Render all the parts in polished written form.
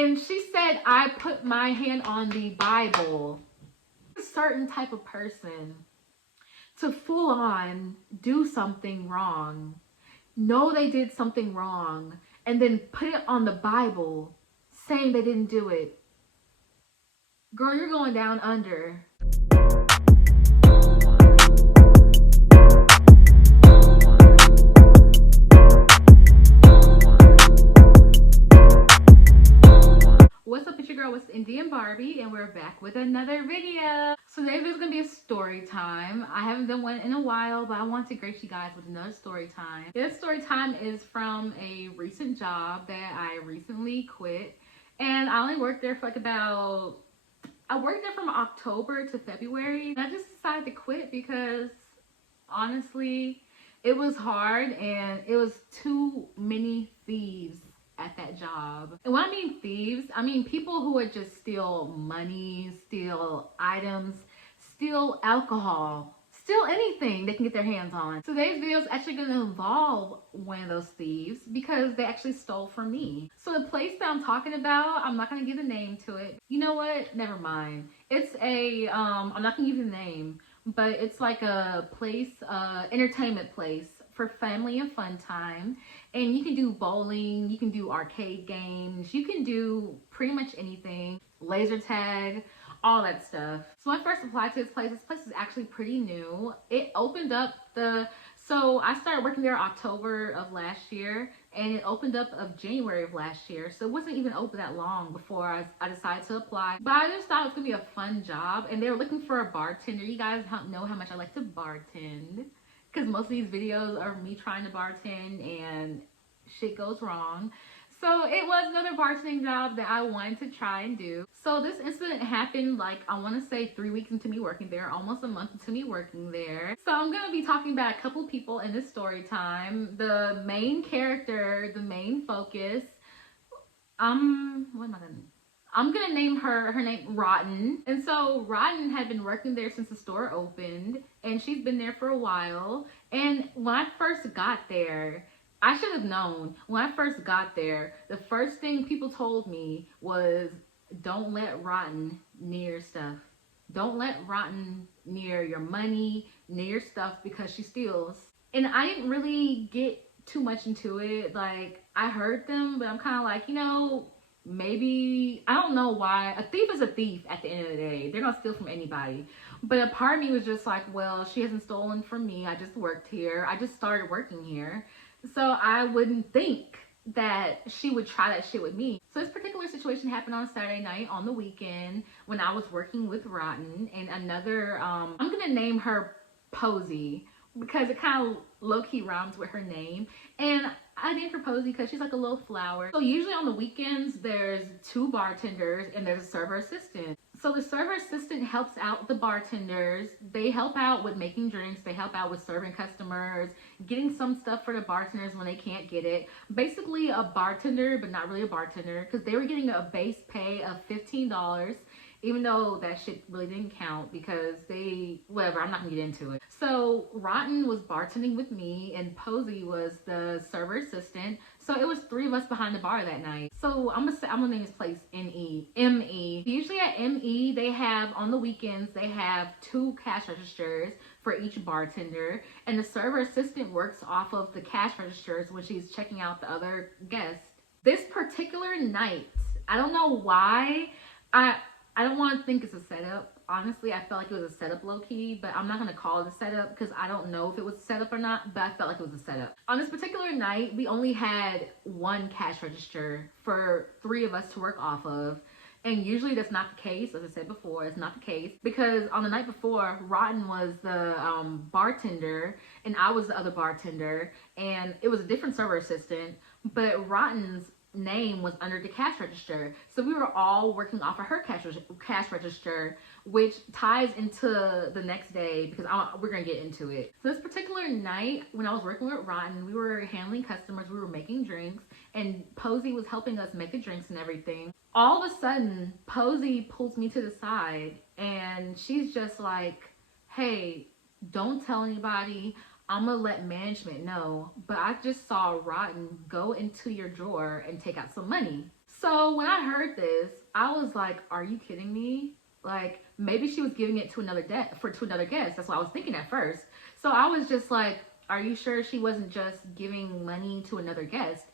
And she said, I put my hand on the Bible. A certain type of person to full on do something wrong, know they did something wrong, and then put it on the Bible saying they didn't do it. Girl, you're going down under. What's up, it's your girl, it's Indian Barbie, and we're back with another video. So today there's gonna be a story time. I haven't done one in a while, but I want to grace you guys with another story time. This story time is from a recent job that I recently quit, and I only worked there for I worked there from October to February. And I just decided to quit because honestly, it was hard and it was too many thieves at that job. And when I mean thieves, I mean people who would just steal money, steal items, steal alcohol, steal anything they can get their hands on. So today's video is actually going to involve one of those thieves because they actually stole from me. So the place that I'm talking about, I'm not going to give a name to it. You know what? Never mind. It's I'm not going to give you the name, but it's like a place, entertainment place for family and fun time. And you can do bowling, you can do arcade games, you can do pretty much anything, laser tag, all that stuff. So when I first applied to this place is actually pretty new. It opened up so I started working there October of last year, and it opened up of January of last year. So it wasn't even open that long before I decided to apply. But I just thought it was gonna be a fun job, and they were looking for a bartender. You guys know how much I like to bartend, because most of these videos are me trying to bartend and shit goes wrong. So it was another bartending job that I wanted to try and do. So this incident happened like, I want to say 3 weeks into me working there, almost a month into me working there. So I'm going to be talking about a couple people in this story time. The main character, the main focus, what am I going to I'm gonna name her name Rotten. And so Rotten had been working there since the store opened, and she's been there for a while. And when I first got there, I should have known. When I first got there, the first thing people told me was, don't let Rotten near your stuff. Don't let Rotten near your money, near your stuff, because she steals. And I didn't really get too much into it. Like, I heard them, but I'm kind of like, maybe, I don't know why. A thief is a thief at the end of the day. They're gonna steal from anybody. But a part of me was just like, well, she hasn't stolen from me. I just worked here. I just started working here. So I wouldn't think that she would try that shit with me. So this particular situation happened on Saturday night on the weekend when I was working with Rotten and another, I'm gonna name her Posey because it kind of low-key rhymes with her name. And I named her Posey because she's like a little flower. So usually on the weekends, there's 2 bartenders and there's a server assistant. So the server assistant helps out the bartenders. They help out with making drinks. They help out with serving customers, getting some stuff for the bartenders when they can't get it. Basically a bartender, but not really a bartender, because they were getting a base pay of $15. Even though that shit really didn't count because whatever, I'm not gonna get into it. So Rotten was bartending with me and Posey was the server assistant. So it was 3 of us behind the bar that night. So I'm gonna name this place ME. Usually at ME, they have, on the weekends, they have 2 cash registers for each bartender. And the server assistant works off of the cash registers when she's checking out the other guests. This particular night, I don't know why, I don't want to think it's a setup. Honestly, I felt like it was a setup low-key, but I'm not going to call it a setup because I don't know if it was a setup or not, but I felt like it was a setup. On this particular night, we only had 1 cash register for 3 of us to work off of. And usually that's not the case. As I said before, it's not the case because on the night before, Rotten was the bartender and I was the other bartender, and it was a different server assistant, but Rotten's name was under the cash register. So we were all working off of her cash register, which ties into the next day because we're going to get into it. So this particular night when I was working with Rotten, we were handling customers, we were making drinks, and Posey was helping us make the drinks and everything. All of a sudden, Posey pulls me to the side and she's just like, hey, don't tell anybody. I'm gonna let management know, but I just saw Rotten go into your drawer and take out some money. So when I heard this, I was like, "Are you kidding me?" Like maybe she was giving it to another guest. That's what I was thinking at first. So I was just like, "Are you sure she wasn't just giving money to another guest?"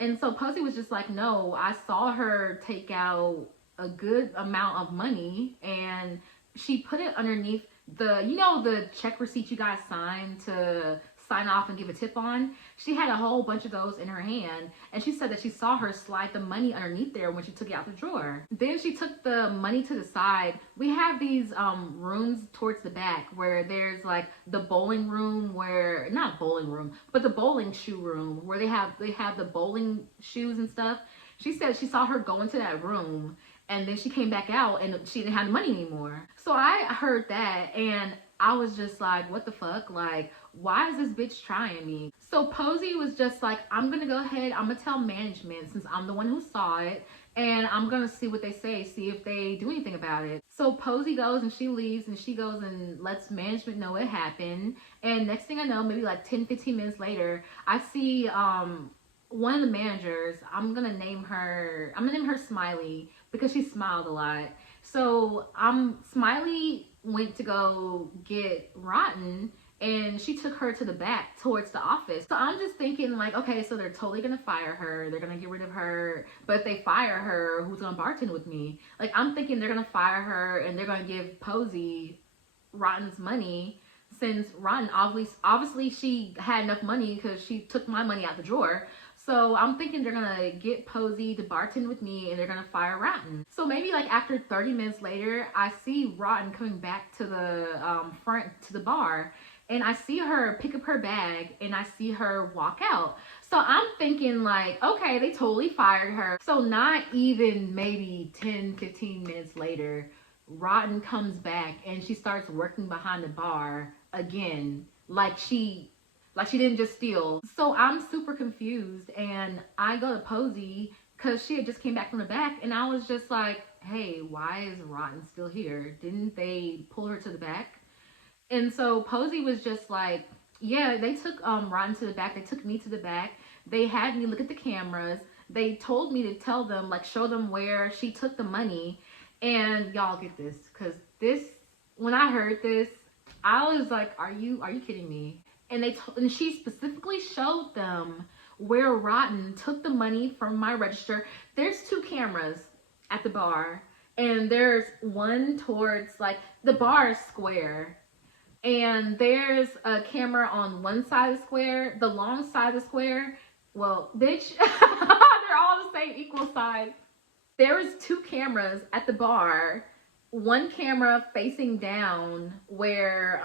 And so Posey was just like, "No, I saw her take out a good amount of money and she put it underneath the check receipt you guys signed to sign off and give a tip on. She had a whole bunch of those in her hand, and she said that she saw her slide the money underneath there when she took it out the drawer. Then she took the money to the side. We have these rooms towards the back where there's like the bowling room, where not bowling room, but the bowling shoe room where they have the bowling shoes and stuff. She said she saw her go into that room and then she came back out and she didn't have the money anymore. So I heard that and I was just like, what the fuck? Like, why is this bitch trying me? So Posey was just like, I'm gonna go ahead, I'm gonna tell management since I'm the one who saw it, and I'm gonna see what they say, see if they do anything about it. So Posey goes and she leaves and she goes and lets management know it happened. And next thing I know, maybe like 10-15 minutes later, I see one of the managers, I'm gonna name her Smiley because she smiled a lot. So Smiley went to go get Rotten and she took her to the back towards the office. So I'm just thinking like, okay, so they're totally gonna fire her. They're gonna get rid of her. But if they fire her, who's gonna bartend with me? Like I'm thinking they're gonna fire her and they're gonna give Posey Rotten's money, since Rotten obviously she had enough money because she took my money out the drawer. So I'm thinking they're gonna get Posey to bartend with me and they're gonna fire Rotten. So maybe like after 30 minutes later, I see Rotten coming back to the front to the bar, and I see her pick up her bag and I see her walk out. So I'm thinking like, okay, they totally fired her. So not even maybe 10-15 minutes later, Rotten comes back and she starts working behind the bar again, like she didn't just steal. So I'm super confused and I go to Posey because she had just came back from the back and I was just like, hey, why is Rotten still here? Didn't they pull her to the back? And so Posey was just like, yeah, they took Rotten to the back. They took me to the back. They had me look at the cameras. They told me to tell them, like, show them where she took the money. And y'all get this, because when I heard this, I was like, are you kidding me? And and she specifically showed them where Rotten took the money from my register. There's two cameras at the bar, and there's one towards like the bar is square, and there's a camera on one side of the square, the long side of the square. Well, bitch, they're all the same equal size. There was two cameras at the bar. One camera facing down where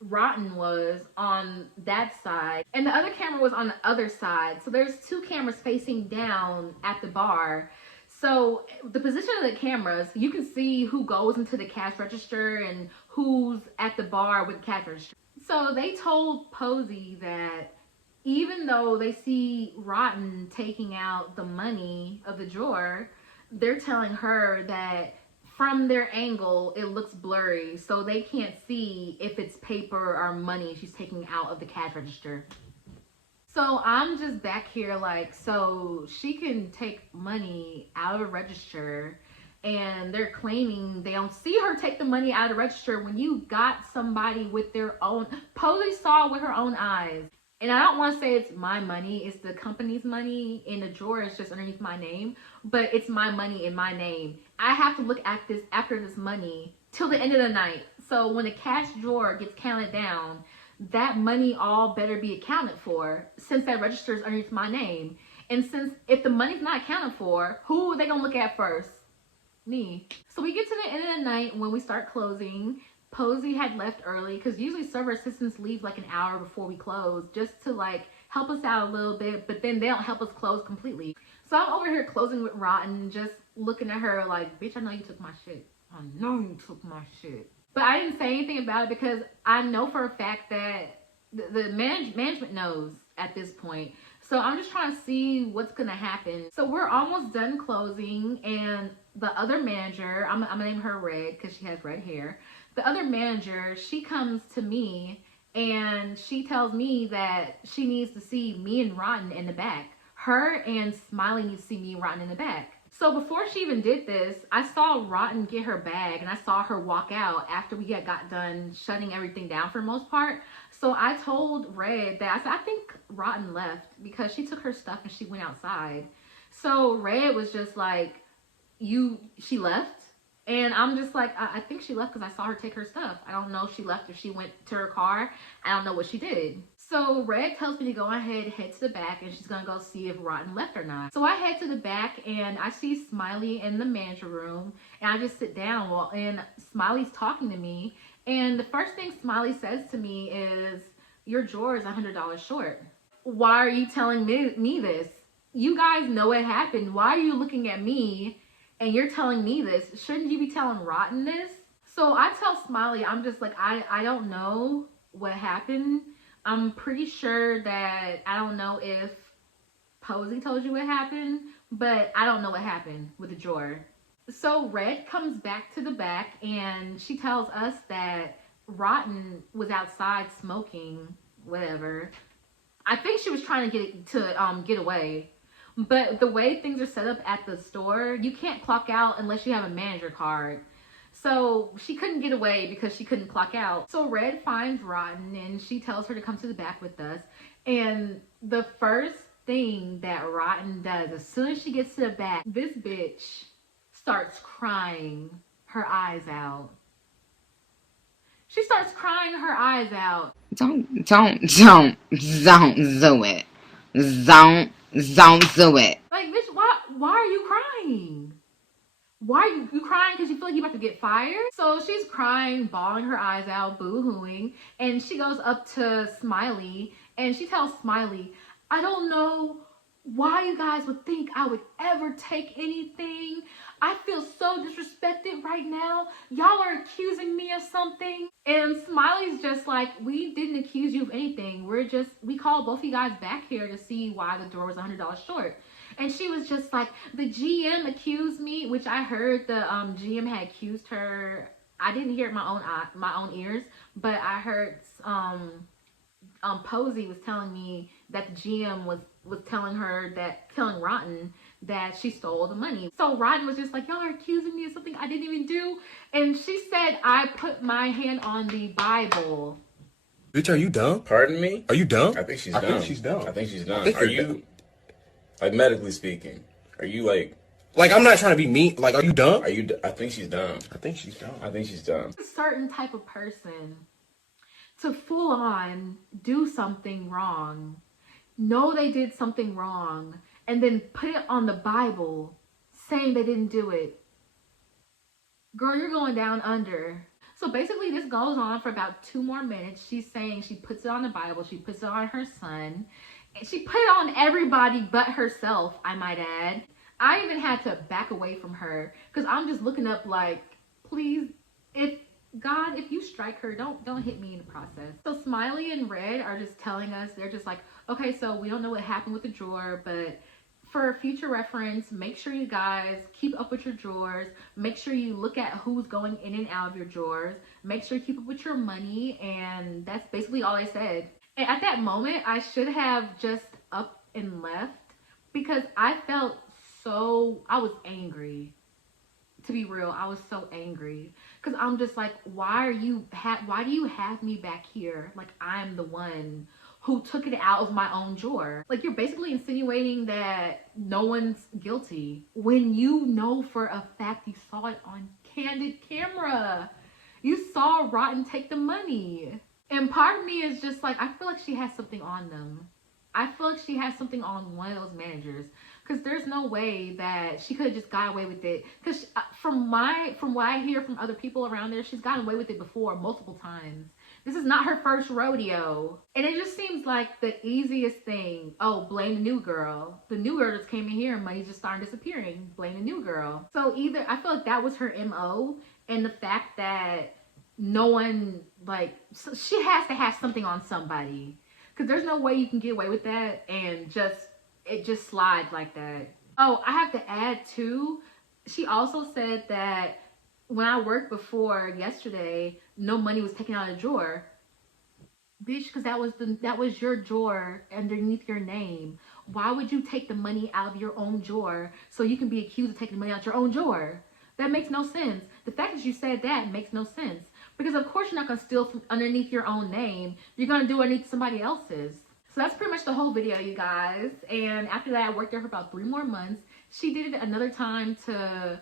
Rotten was on that side, and the other camera was on the other side. So there's two cameras facing down at the bar. So the position of the cameras, you can see who goes into the cash register and who's at the bar with the cash register. So they told Posey that even though they see Rotten taking out the money of the drawer, they're telling her that from their angle, it looks blurry, so they can't see if it's paper or money she's taking out of the cash register. So I'm just back here like, so she can take money out of a register and they're claiming they don't see her take the money out of the register when you got somebody with their own, Posey saw with her own eyes. And I don't want to say it's my money, it's the company's money in the drawer, it's just underneath my name, but it's my money in my name. I have to look at this after this money till the end of the night. So when the cash drawer gets counted down, that money all better be accounted for since that register is underneath my name. And since if the money's not accounted for, who are they gonna look at first? Me. So we get to the end of the night when we start closing. Posey had left early because usually server assistants leave like an hour before we close just to like help us out a little bit, but then they don't help us close completely. So I'm over here closing with Rotten, just looking at her like, bitch, I know you took my shit. I know you took my shit. But I didn't say anything about it because I know for a fact that the management knows at this point. So I'm just trying to see what's going to happen. So we're almost done closing, and the other manager, I'm going to name her Red because she has red hair. The other manager, she comes to me and she tells me that she needs to see me and Rotten in the back. Her and Smiley need to see me and Rotten in the back. So before she even did this, I saw Rotten get her bag and I saw her walk out after we had got done shutting everything down for the most part. So I told Red that I said, I think Rotten left because she took her stuff and she went outside. So Red was just like, she left? And I'm just like, I think she left because I saw her take her stuff. I don't know if she left or she went to her car. I don't know what she did. So Red tells me to go ahead, head to the back, and she's gonna go see if Rotten left or not. So I head to the back and I see Smiley in the manager room, and I just sit down and Smiley's talking to me. And the first thing Smiley says to me is, your drawer is $100 short. Why are you telling me this? You guys know what happened. Why are you looking at me and you're telling me this? Shouldn't you be telling Rotten this? So I tell Smiley, I'm just like, I don't know what happened. I'm pretty sure that I don't know if Posey told you what happened, but I don't know what happened with the drawer. So Red comes back to the back and she tells us that Rotten was outside smoking, whatever. I think she was trying to get away. But the way things are set up at the store, you can't clock out unless you have a manager card. So she couldn't get away because she couldn't clock out. So Red finds Rotten and she tells her to come to the back with us. And the first thing that Rotten does, as soon as she gets to the back, this bitch starts crying her eyes out. She starts crying her eyes out. Don't do it. Don't do it. Like, bitch, why are you crying? Why are you crying? Because you feel like you're about to get fired? So she's crying, bawling her eyes out, boo-hooing. And she goes up to Smiley and she tells Smiley, I don't know why you guys would think I would ever take anything. I feel so disrespected right now. Y'all are accusing me of something. And Smiley's just like, we didn't accuse you of anything. We called both of you guys back here to see why the door was $100 short. And she was just like, the GM accused me, which I heard the GM had accused her. I didn't hear it my own ears, but I heard Posey was telling me that the GM was telling Rotten that she stole the money. So Rotten was just like, y'all are accusing me of something I didn't even do. And she said, I put my hand on the Bible. Bitch, are you dumb? Pardon me? Are you dumb? I think she's dumb. I think she's dumb. Think are you dumb. like medically speaking? Are you like I'm not trying to be mean. Like, are you dumb? I think she's dumb. I think she's dumb. I think she's dumb. A certain type of person to full on do something wrong, know they did something wrong, and then put it on the Bible saying they didn't do it. Girl, you're going down under. So basically this goes on for about 2 more minutes. She's saying she puts it on the Bible, she puts it on her son, and she put it on everybody but herself, I might add. I even had to back away from her because I'm just looking up like, please, if you strike her, don't hit me in the process. So Smiley and Red are just telling us, they're just like, okay, so we don't know what happened with the drawer, but for future reference, make sure you guys keep up with your drawers. Make sure you look at who's going in and out of your drawers. Make sure you keep up with your money. And that's basically all they said. And at that moment, I should have just up and left because I was angry. To be real, I was so angry because I'm just like, why do you have me back here? Like, I'm the one who took it out of my own drawer. Like, you're basically insinuating that no one's guilty when you know for a fact you saw it on candid camera. You saw Rotten take the money. And part of me is just like, I feel like she has something on them. I feel like she has something on one of those managers because there's no way that she could have just got away with it. Because from what I hear from other people around there, she's gotten away with it before multiple times. This is not her first rodeo. And it just seems like the easiest thing. Oh, blame the new girl. The new girl just came in here and money just started disappearing. Blame the new girl. So either, I feel like that was her MO. And the fact that no one, she has to have something on somebody. Because there's no way you can get away with that and it just slides like that. Oh, I have to add too, she also said that when I worked before yesterday, no money was taken out of the drawer. Bitch, because that was your drawer underneath your name. Why would you take the money out of your own drawer so you can be accused of taking the money out your own drawer? That makes no sense. The fact that you said that makes no sense. Because of course you're not going to steal from underneath your own name. You're going to do it underneath somebody else's. So that's pretty much the whole video, you guys. And after that, I worked there for about 3 more months. She did it another time to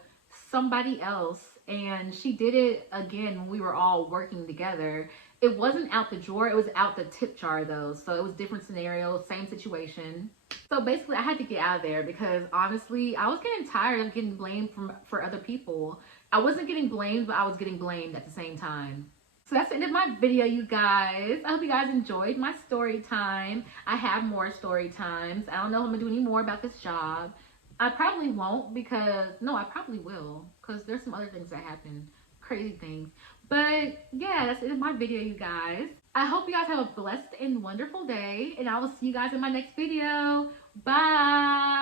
somebody else. And she did it again when we were all working together. It wasn't out the drawer. It was out the tip jar, though. So it was different scenario, same situation. So basically, I had to get out of there because honestly, I was getting tired of getting blamed for other people. I wasn't getting blamed, but I was getting blamed at the same time. So that's the end of my video, you guys. I hope you guys enjoyed my story time. I have more story times. I don't know if I'm going to do any more about this job. I probably won't because, no, I probably will because there's some other things that happen. Crazy things. But yeah, that's the end of my video, you guys. I hope you guys have a blessed and wonderful day. And I will see you guys in my next video. Bye.